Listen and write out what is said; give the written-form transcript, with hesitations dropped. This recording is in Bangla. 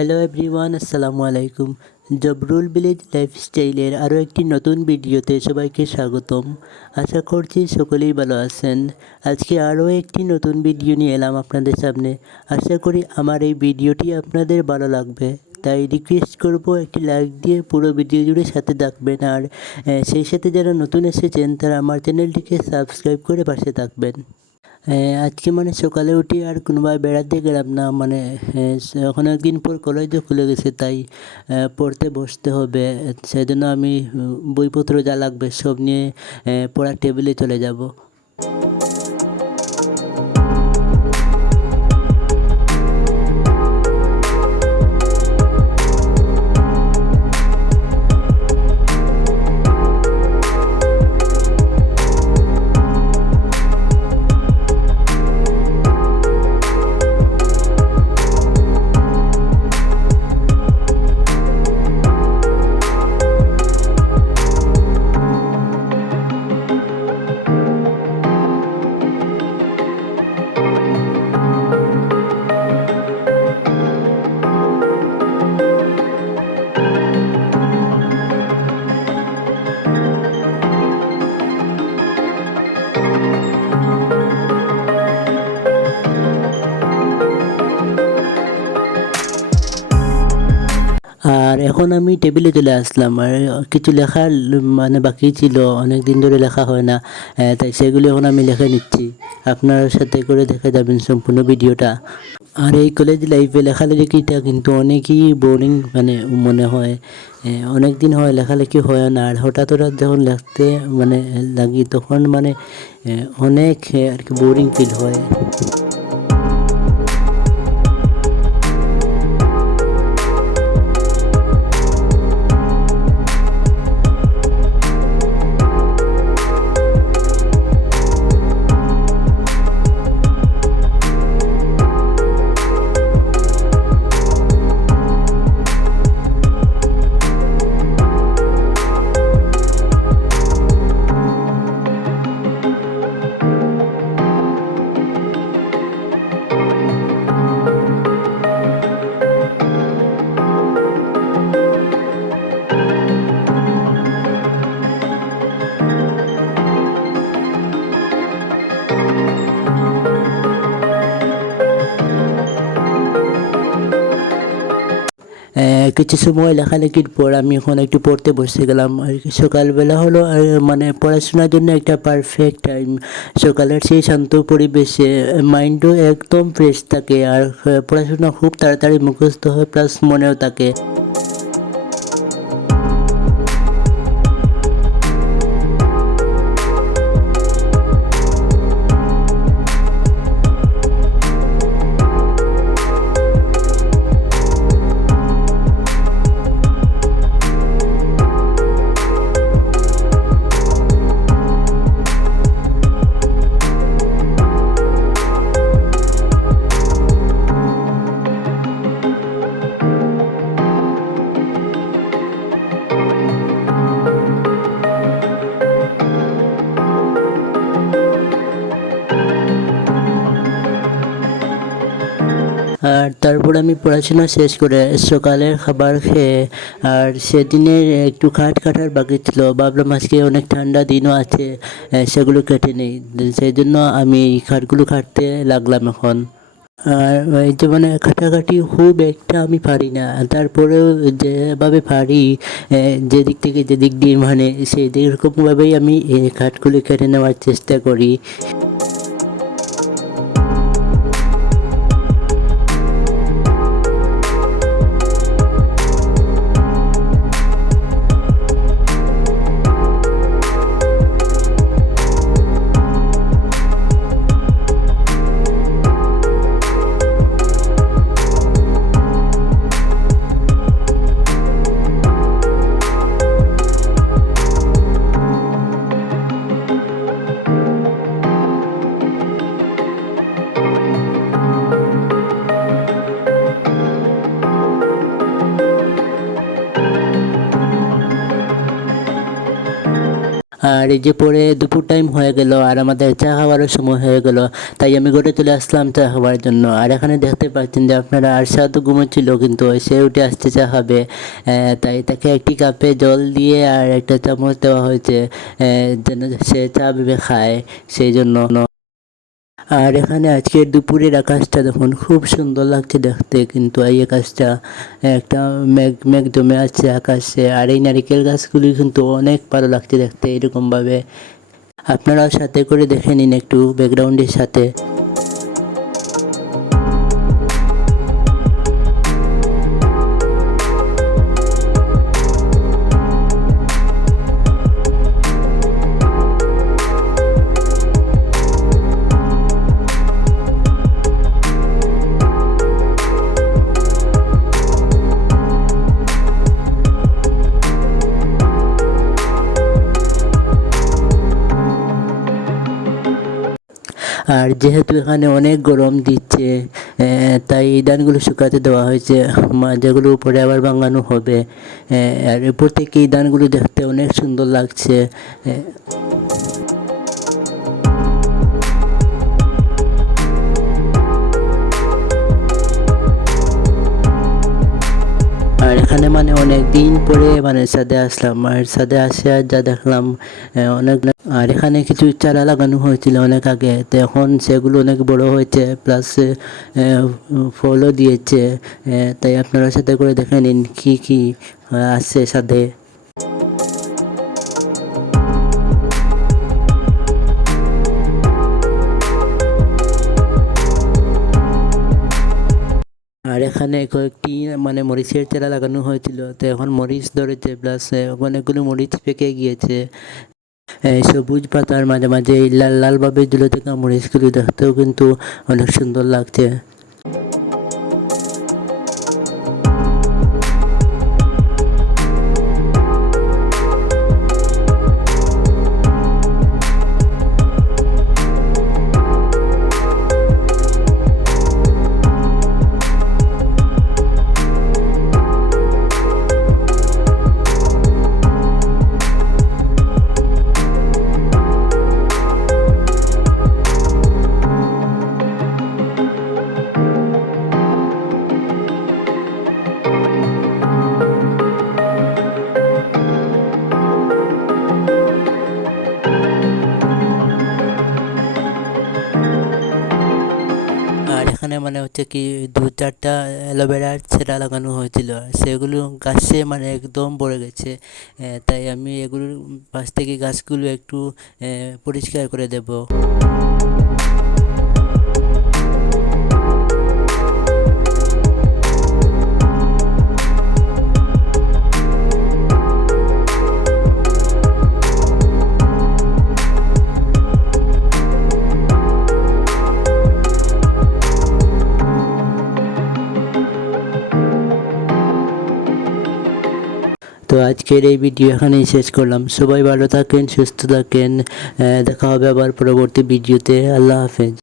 হ্যালো এভরিওয়ান, আসসালামু আলাইকুম। জবরুল ভিলেজ লাইফস্টাইলের আরও একটি নতুন ভিডিওতে সবাইকে স্বাগতম। আশা করছি সকলেই ভালো আছেন। আজকে আরও একটি নতুন ভিডিও নিয়ে এলাম আপনাদের সামনে। আশা করি আমার এই ভিডিওটি আপনাদের ভালো লাগবে, তাই রিকোয়েস্ট করব একটি লাইক দিয়ে পুরো ভিডিও জুড়ে সাথে থাকবেন। আর সেই সাথে যারা নতুন এসেছেন তারা আমার চ্যানেলটিকে সাবস্ক্রাইব করে পাশে থাকবেন। আজকে সকালে উঠে আর কোনোভাবে বেড়াতে গেলাম না, অনেকদিন পর কলেজও খুলে গেছে, তাই পড়তে বসতে হবে। সেজন্য আমি বইপত্র যা লাগবে সব নিয়ে পড়ার টেবিলে চলে যাব। আর এখন আমি টেবিলে চলে আসলাম। আর কিছু লেখার বাকি ছিল, অনেক দিন ধরে লেখা হয় না, তাই সেগুলো এখন আমি লিখে নিচ্ছি। আপনার সাথে করে দেখে যাবেন সম্পূর্ণ ভিডিওটা। আর এই কলেজ লাইফে লেখালেখিটা কিন্তু অনেকই বোরিং মনে হয়। অনেক দিন হয় লেখালেখি হয় না, আর হঠাৎ যখন লিখতে লাগি তখন অনেক আর কি বোরিং ফিল হয়। কিছু সময় লেখালেখির পর আমি এখন একটু পড়তে বসে গেলাম। আর কি সকালবেলা হলো, আর পড়াশোনার জন্য একটা পারফেক্ট টাইম। সকালের সেই শান্ত পরিবেশে মাইন্ডও একদম ফ্রেশ থাকে, আর পড়াশোনা খুব তাড়াতাড়ি মুখস্থ হয়, প্লাস মনেও থাকে। আর তারপর আমি পড়াশোনা শেষ করে সকালের খাবার খেয়ে, আর সেদিনের একটু খাট কাটার বাকি ছিল, ভাবলাম আজকে অনেক ঠান্ডা দিনও আছে, সেগুলো কেটে নেই। সেই জন্য আমি এই খাটগুলো কাটতে লাগলাম এখন। আর এই যে কাটাকাটি খুব একটা আমি পারি না, তারপরেও যেভাবে পারি, যেদিক থেকে যেদিক দিয়ে সেই রকমভাবেই আমি এই খাটগুলো কেটে নেওয়ার চেষ্টা করি। আর এই যে পরে দুপুর টাইম হয়ে গেল আর আমাদের চা খাওয়ারও সময় হয়ে গেল, তাই আমি ঘরে চলে আসলাম চা খাওয়ার জন্য। আর এখানে দেখতে পাচ্ছেন যে আপনারা আরশাদ ঘুমোচ্ছিল, কিন্তু সে উঠে আসতে চা খাবে। তাই তাকে একটি কাপে জল দিয়ে আর একটা চামচ দেওয়া হয়েছে, যেন সে চা ভেবে খায়, সেই জন্য। আর এখানে আজকের দুপুরের আকাশটা দেখুন, খুব সুন্দর লাগছে দেখতে, কিন্তু এই আকাশটা একটা মেঘ মেঘ জমে আছে আকাশে। আর এই নারিকেল গাছগুলি কিন্তু অনেক ভালো লাগছে দেখতে এরকমভাবে। আপনারাও সাথে করে দেখে নিন একটু ব্যাকগ্রাউন্ডের সাথে। আর যেহেতু এখানে অনেক গরম দিচ্ছে, তাই এই ধানগুলো শুকাতে দেওয়া হয়েছে, যেগুলো উপরে আবার ভাঙানো হবে। আর উপর থেকে এই ধানগুলো দেখতে অনেক সুন্দর লাগছে। আর এখানে মানে অনেক দিন পরে মানে ছাদে আসলাম, আর ছাদে আসে আর যা দেখলাম অনেক। আর এখানে কিছু চারা লাগানো হয়েছিল অনেক আগে, তো এখন সেগুলো অনেক বড় হয়েছে, প্লাস ফলও দিয়েছে। তাই আপনারা সাথে করে দেখে নিন কী কী আছে ছাদে। আর এখানে কয়েকটি মানে মরিচের চারা লাগানো হয়েছিল, তো এখন মরিচ ধরেছে, প্লাস অনেকগুলো মরিচ পেকে গিয়েছে। সবুজ পাতার মাঝে মাঝে এই লাল লাল ভাবে ঝুলে থাকা মরিচগুলি দেখতেও কিন্তু অনেক সুন্দর লাগছে। আর এখানে মানে হচ্ছে কি 2-4টা অ্যালোভেরার চারা লাগানো হয়েছিল, সেগুলো গাছে মানে একদম ভরে গেছে। তাই আমি এগুলোর পাশ থেকে গাছগুলো একটু পরিষ্কার করে দেব। তো আজকের এই ভিডিও এখানেই শেষ করলাম। সবাই ভালো থাকেন, সুস্থ থাকেন। দেখা হবে আবার পরবর্তী ভিডিওতে। আল্লাহ হাফেজ।